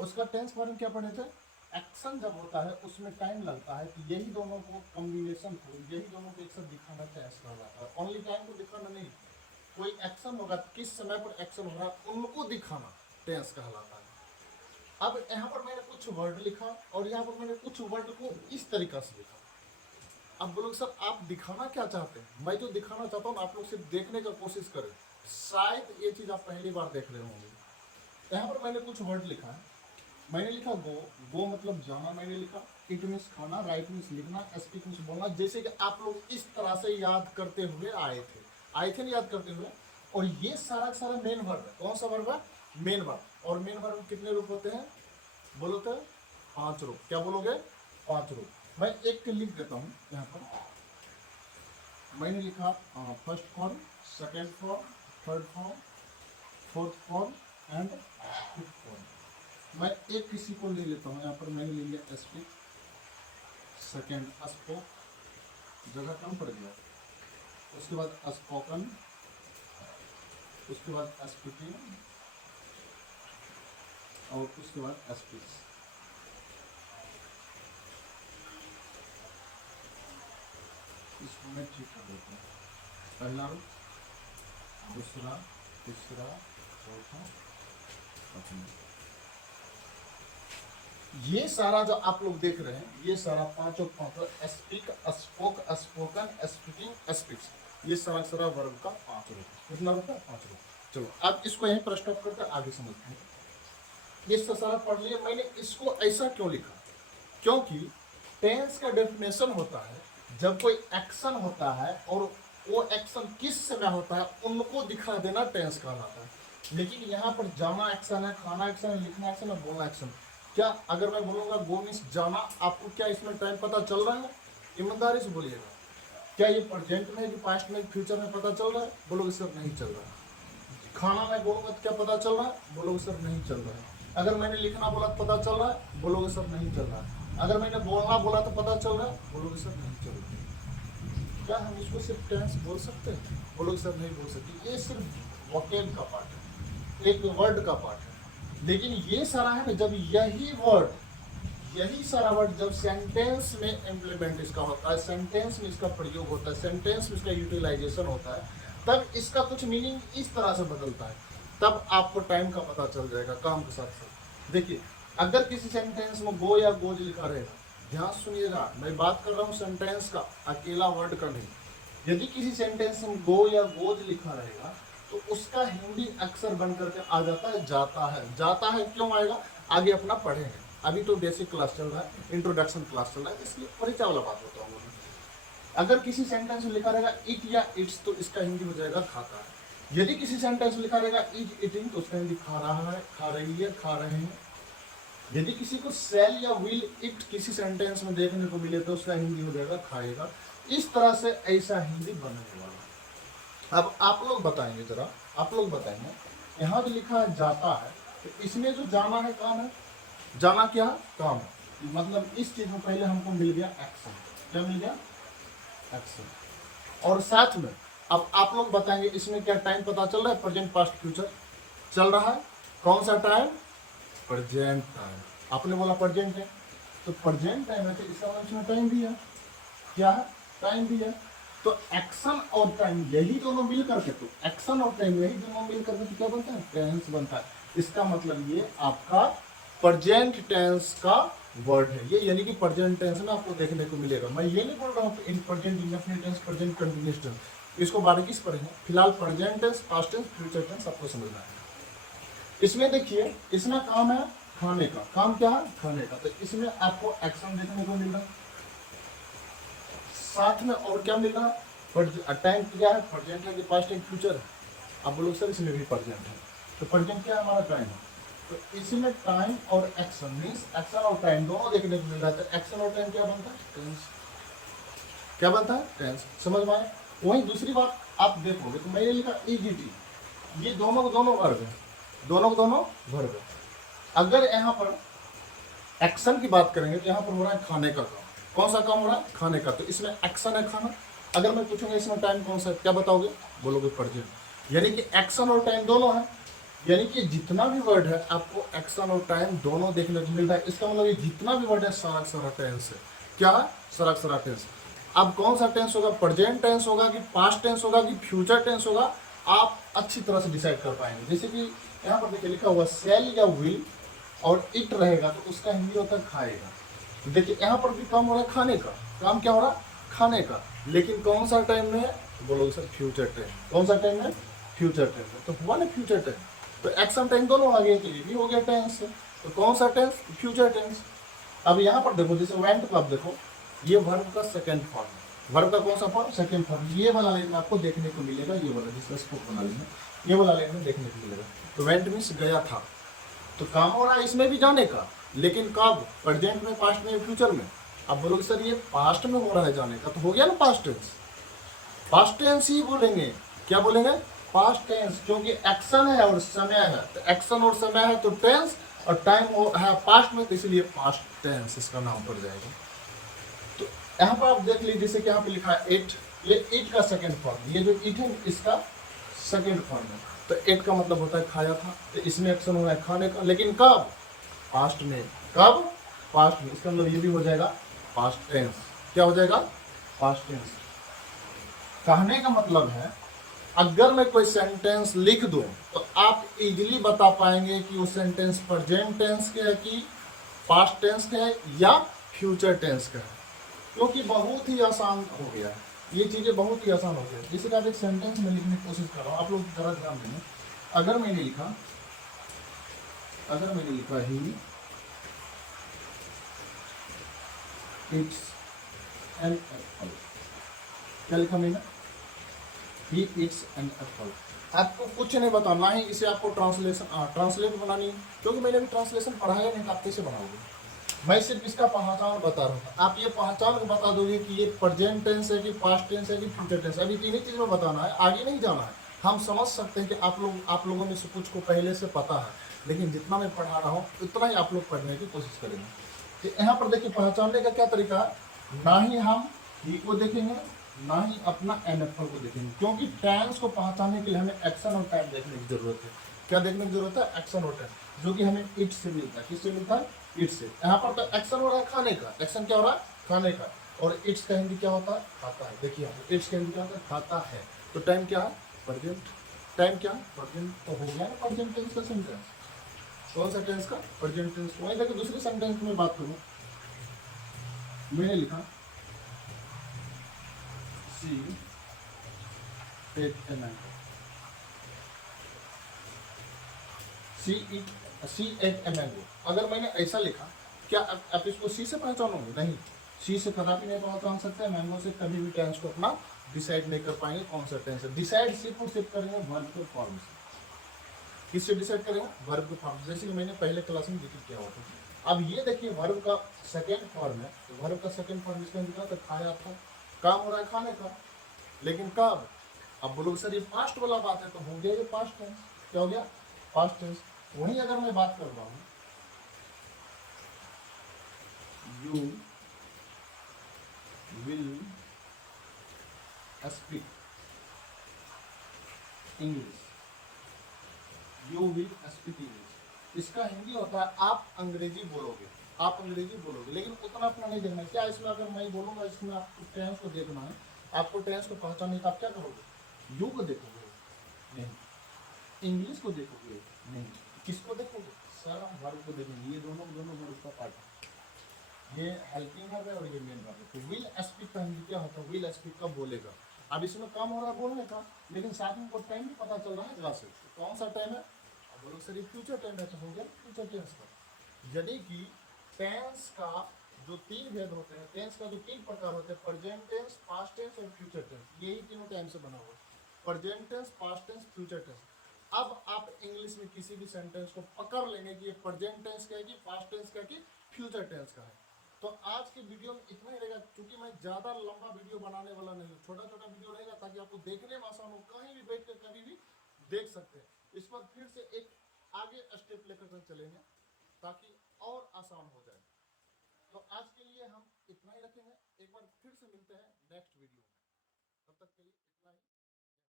उसका tense form क्या पढ़े थे? एक्शन जब होता है उसमें टाइम लगता है, तो यही दोनों को कॉम्बिनेशन को, यही दोनों को एक साथ दिखाना टेंस कहलाता है। ओनली टाइम को दिखाना नहीं, कोई एक्शन होगा किस समय पर एक्शन हो रहा है उनको दिखाना टेंस कहलाता है। अब यहाँ पर मैंने कुछ वर्ड लिखा और यहाँ पर मैंने कुछ वर्ड को इस तरीका से लिखा। अब बोलोगे सर आप दिखाना क्या चाहते हैं? मैं जो दिखाना चाहता हूँ आप लोग सिर्फ देखने का कोशिश करें, शायद ये चीज़ आप पहली बार देख रहे होंगे। यहाँ पर मैंने कुछ वर्ड लिखा है। मैंने लिखा गो, गो मतलब जाना मैंने लिखा, इट मीन्स खाना, राइट मीन्स लिखना, स्पीक मीन्स बोलना, जैसे कि आप लोग इस तरह से याद करते हुए आए थे ना याद करते हुए। और ये सारा सारा मेन वर्ब है। कौन सा वर्ब है? Main verb. और मेन वर्ब कितने रूप होते हैं? बोलो तो 5 रूप। क्या बोलोगे? 5 रूप। मैं एक लिख देता हूँ यहाँ पर। मैंने लिखा first form, second form, third form, fourth form and fifth form. मैं एक किसी को ले लेता हूँ। यहाँ पर मैंने ले लिया स्पीक, सेकेंड स्पोक, जगह कम पड़ गया, उसके बाद स्पोकन, उसके बाद स्पीकिंग और उसके बाद स्पीच। इसको मैं ठीक कर देता हूँ। पहला रूप, दूसरा, तीसरा, चौथा, पांचवा। ये सारा जो आप लोग देख रहे हैं ये सारा पांचों speak, spoke, spoken, speaking, speech, ये सारा सारा वर्ब का 5 रूप। कितना रूप है? 5 रूप। चलो अब इसको यहीं पर स्टॉप करके आगे समझते हैं। ये सारा पढ़ लिया। मैंने इसको ऐसा क्यों लिखा? क्योंकि टेंस का डेफिनेशन होता है जब कोई एक्शन होता है और वो एक्शन किस समय होता है उनको दिखा देना टेंस कहलाता है। लेकिन यहाँ पर जाना एक्शन है, खाना एक्शन है, लिखना एक्शन है, बोलना एक्शन। क्या अगर मैं बोलूँगा गो मीन्स जाना, आपको क्या इसमें टाइम पता चल रहा है? ईमानदारी से बोलिएगा, क्या ये प्रेजेंट में, कि पास्ट में, फ्यूचर में पता चल रहा है? बोलोगे सर नहीं चल रहा है। खाना मैं बोलूँगा तो क्या पता चल रहा है? बोलोगे सर नहीं चल रहा है। अगर मैंने लिखना बोला तो पता चल रहा है? बोलोगे सर नहीं चल रहा है। अगर मैंने बोलना बोला तो पता चल रहा है? बोलोगे सर नहीं चल रहा है। क्या हम इसको सिर्फ टेंस बोल सकते हैं? बोलोगे सर नहीं बोल सकते। ये सिर्फ वोकेब का पार्ट है, एक वर्ड का पार्ट है। लेकिन ये सारा है ना, जब यही सारा वर्ड जब सेंटेंस में इम्प्लीमेंट इसका होता है, सेंटेंस में इसका प्रयोग होता है, सेंटेंस में इसका यूटिलाइजेशन होता है, तब इसका कुछ मीनिंग इस तरह से बदलता है। तब आपको टाइम का पता चल जाएगा काम के साथ साथ। देखिए अगर किसी सेंटेंस में गो या गोज लिखा रहेगा, ध्यान सुनिएगा, मैं बात कर रहा हूँ सेंटेंस का, अकेला वर्ड का नहीं। यदि किसी सेंटेंस में गो या गोज लिखा रहेगा तो उसका हिंदी अक्सर बन करके आ जाता है जाता है। जाता है क्यों आएगा आगे अपना पढ़ेंगे, अभी तो बेसिक क्लास चल रहा है, इंट्रोडक्शन क्लास चल रहा है, इसलिए परिचय वाला बात होता हूँ। अगर किसी सेंटेंस में लिखा रहेगा इट या इट्स तो इसका हिंदी हो जाएगा खाता है। यदि किसी सेंटेंस में लिखा रहेगा इज इटिंग तो उसका हिंदी खा रहा है, खा रही है, खा रहे हैं। यदि किसी को सेल या विल इट किसी सेंटेंस में देखने को मिले तो उसका हिंदी हो जाएगा खाएगा। इस तरह से ऐसा हिंदी बनने वाला। अब आप लोग बताएंगे, जरा आप लोग बताएंगे, यहाँ जो लिखा है जाता है तो इसमें जो जाना है काम है, जाना क्या है? काम है। मतलब इस चीज में पहले हमको मिल गया एक्शन। क्या मिल गया? एक्शन। और साथ में अब आप लोग बताएंगे इसमें क्या टाइम पता चल रहा है? प्रेजेंट, पास्ट, फ्यूचर चल रहा है। कौन सा टाइम? Present time. आपने बोला प्रेजेंट है तो प्रेजेंट टाइम है तो इसका मतलब इसमें टाइम भी है। क्या है? टाइम भी है। तो एक्शन और टाइम यही दोनों मिल करके, तो एक्शन और टाइम यही दोनों मिल करके तो क्या बनता है? टेंस बनता है। इसका मतलब ये आपका प्रेजेंट टेंस का वर्ड है ये, यानी कि प्रेजेंट टेंस में आपको देखने को मिलेगा। मैं ये नहीं बोल रहा हूँ in present indefinite tense, present continuous tense, इसको बारीकी से पढ़ेंगे। फिलहाल present tense, past tense, future tense आपको समझना है। इसमें देखिए इसमें काम है खाने का। काम क्या है? खाने का। तो इसमें आपको एक्शन देखने को मिल रहा है, साथ में और क्या मिल रहा है? टाइम क्या है? प्रेजेंट है कि पास्ट है, फ्यूचर है? आप बोलो सर इसमें भी प्रेजेंट है। तो प्रेजेंट क्या है? हमारा टाइम है। तो इसमें टाइम और एक्शन मीन्स एक्शन और टाइम दोनों देखने को मिल रहा है। तो एक्शन और टाइम क्या बनता है? टेंस। क्या बनता है? टेंस। समझ में आए? वहीं दूसरी बात आप देखोगे तो मैंने लिखा ईजीटी, ये दोनों को दोनों वर्ब है, दोनों को दोनों वर्ब है। अगर यहाँ पर एक्शन की बात करेंगे तो यहाँ पर हो रहा है खाने का काम। कौन सा काम हो रहा है? खाने का। तो इसमें एक्शन है खाना। अगर मैं पूछूंगा इसमें टाइम कौन सा है, क्या बताओगे? बोलोगे प्रेजेंट। यानी कि एक्शन और टाइम दोनों है। यानी कि जितना भी वर्ड है आपको एक्शन और टाइम दोनों देखने को मिलता है। इसका मतलब ये जितना भी वर्ड है सारा सारा टेंस है। क्या है? सारा सारा टेंस। अब कौन सा टेंस होगा, प्रेजेंट टेंस होगा कि पास्ट टेंस होगा कि फ्यूचर टेंस होगा, आप अच्छी तरह से डिसाइड कर पाएंगे। जैसे कि यहाँ पर देखिए लिखा हुआ सेल या विल और इट रहेगा तो उसका हिंदी होता है खाएगा। देखिए यहाँ पर भी काम हो रहा है खाने का, काम क्या हो रहा है? खाने का। लेकिन कौन सा टाइम में? बोलोगे सर फ्यूचर टाइम। कौन सा टाइम है? फ्यूचर टाइम में। तो हुआ ना फ्यूचर टाइम, तो एक्शन टाइम दोनों आ गए, तो ये भी हो गया टेंस। तो कौन सा टेंस? Future tense. अब यहाँ पर देखो जैसे वेंट का, आप देखो ये वर्ब का सेकंड फॉर्म है। वर्ब का कौन सा फॉर्म? Second form. ये वाला लाइन में आपको देखने को मिलेगा, ये वाला जिसका स्पोक बना लेना, ये वाला लाइन में देखने को मिलेगा। तो वेंट मीन्स गया था, तो काम हो रहा है इसमें भी जाने का, लेकिन कब? प्रेजेंट में, पास्ट में, फ्यूचर में। अब बोलोगे सर ये पास्ट में हो रहा है जाने का, तो हो गया ना पास्ट टेंस। पास्ट टेंस ही बोलेंगे। क्या बोलेंगे? पास्ट टेंस, क्योंकि एक्शन है और समय है। तो एक्शन और समय है तो टेंस, और टाइम है पास्ट में, तो इसलिए पास्ट टेंस इसका नाम पड़ जाएगा। तो यहाँ पर आप देख लीजिए, जैसे कि यहाँ पे लिखा है इट, ये इट का सेकंड फॉर्म, ये जो इट है इसका सेकंड फॉर्म है। तो इट का मतलब होता है खाया था, तो इसमें एक्शन हो रहा है खाने का, लेकिन कब? पास्ट में। कब? पास्ट में। इसका मतलब ये भी हो जाएगा पास्ट टेंस। क्या हो जाएगा? Past tense. कहने का मतलब है अगर मैं कोई सेंटेंस लिख दूं तो आप इजीली बता पाएंगे कि वो सेंटेंस प्रेजेंट टेंस का है कि पास्ट टेंस का है या फ्यूचर टेंस का है, क्योंकि बहुत ही आसान हो गया है। ये चीज़ें बहुत ही आसान हो गई। जैसे कि आप एक सेंटेंस में लिखने की कोशिश कर रहा हूँ, आप लोग जरा ध्यान देंगे। अगर मैंने लिखा, अगर मैंने लिखा ही इट्स एन एप्पल, क्या लिखा मैंने? ही इट्स एन एप्पल। आपको कुछ नहीं बताना, ही इसे आपको ट्रांसलेट बनानी है, क्योंकि मैंने भी ट्रांसलेशन पढ़ाया नहीं, आप कैसे बनाओगे? मैं सिर्फ इसका पहचान बता रहा हूँ। आप ये पहचान को बता दोगे कि ये प्रेजेंट टेंस है कि पास्ट टेंस है कि फ्यूचर टेंस है। अभी तीन ही चीज़ में बताना है, आगे नहीं जाना है। हम समझ सकते हैं कि आप लोगों में से कुछ को पहले से पता है, लेकिन जितना मैं पढ़ा रहा हूँ उतना ही आप लोग पढ़ने की कोशिश करेंगे। तो यहाँ पर देखिए पहचानने का क्या तरीका है, ना ही हम ही को देखेंगे, ना ही अपना एन एफ को देखेंगे, क्योंकि टेंस को पहचानने के लिए हमें एक्शन और टाइम देखने की जरूरत है। क्या देखने की जरूरत है? एक्शन और टाइम, जो कि हमें इट से मिलता है। किससे मिलता है? इट से। यहाँ पर तो एक्शन हो रहा है खाने का, एक्शन क्या हो रहा है? खाने का। और इट्स का हिंदी क्या होता है? खाता है। देखिए यहाँ पे इट्स का हिंदी क्या होता है? खाता है। तो टाइम क्या है? प्रेजेंट। टाइम क्या है? प्रेजेंट। तो हो गया ना प्रेजेंट टेंस का सेंटेंस। कौन सा टेंस का? Present tense. वहीं देखिए दूसरे सेंटेंस में बात करूँ, मैंने लिखा she ate a mango, she ate a mango. अगर मैंने ऐसा लिखा, क्या आप इसको सी से पहचानोगे? नहीं, सी से कदापि नहीं पहचान सकते। मैंगो से कभी भी टेंस को अपना डिसाइड नहीं कर पाएंगे कौन सा टेंस है। डिसाइड सिर्फ और सिर्फ करेंगे वर्ब के फॉर्म से। किससे डिसाइड करेंगे? वर्ब के फॉर्म से, जैसे कि मैंने पहले क्लास में जिक्र किया हुआ था। अब ये देखिए वर्ब का सेकेंड फॉर्म है, तो वर्ब का सेकेंड फॉर्म इसका निकला तो खाया था, काम हो रहा है खाने का, लेकिन कब? अब बोलोगे सर ये पास्ट वाला बात है, तो हो गया ये पास्ट टेंस। क्या हो गया? Past tense. वहीं अगर मैं बात कर रहा हूँ, you will speak English, you will speak English, इसका हिंदी होता है आप अंग्रेजी बोलोगे, आप अंग्रेजी बोलोगे। लेकिन उतना अपना नहीं देखना है। क्या इसमें अगर मैं बोलूँगा, इसमें आपको टेंस को देखना है, आपको टेंस को पहचानने का, आप क्या करोगे? यू को देखोगे? नहीं। इंग्लिश को देखोगे? नहीं। किसको देखोगे? सारा वर्ब को देखेंगे। ये दोनों दोनों वर्ब का पार्ट है, ये हेल्पिंग वर्ब है और ये मेन वर्ब है। तो विल स्पीक का हिंदी क्या होता है? विल स्पीक का बोलेगा। अब इसमें काम हो रहा है बोलने का, लेकिन साथ में को टाइम भी पता चल रहा है क्लास से। तो कौन सा टाइम है? अब बोलो सर ये फ्यूचर टाइम है, तो हो गया फ्यूचर टेंस का। यानी कि टेंस का जो तीन भेद होते हैं, टेंस का जो तीन प्रकार होते हैं, प्रेजेंट टेंस, पास्ट टेंस और फ्यूचर टेंस, यही तीनों टाइम से बना हुआ है। Present tense, past tense, future tense. अब आप इंग्लिश में किसी भी सेंटेंस को पकड़ लेंगे कि ये प्रेजेंट टेंस का है कि पास्ट टेंस का है कि फ्यूचर टेंस का है। तो आज की वीडियो में इतना ही रहेगा, क्योंकि मैं ज़्यादा लंबा वीडियो बनाने वाला नहीं हूँ, छोटा छोटा वीडियो रहेगा ताकि आपको देखने में आसान हो, कहीं भी बैठ कर कभी भी देख सकते हैं। इस पर फिर से एक आगे स्टेप लेकर चलेंगे ताकि और आसान हो जाए। तो आज के लिए हम इतना ही रखेंगे, एक बार फिर से मिलते हैं नेक्स्ट वीडियो में। तब तक के लिए इतना ही।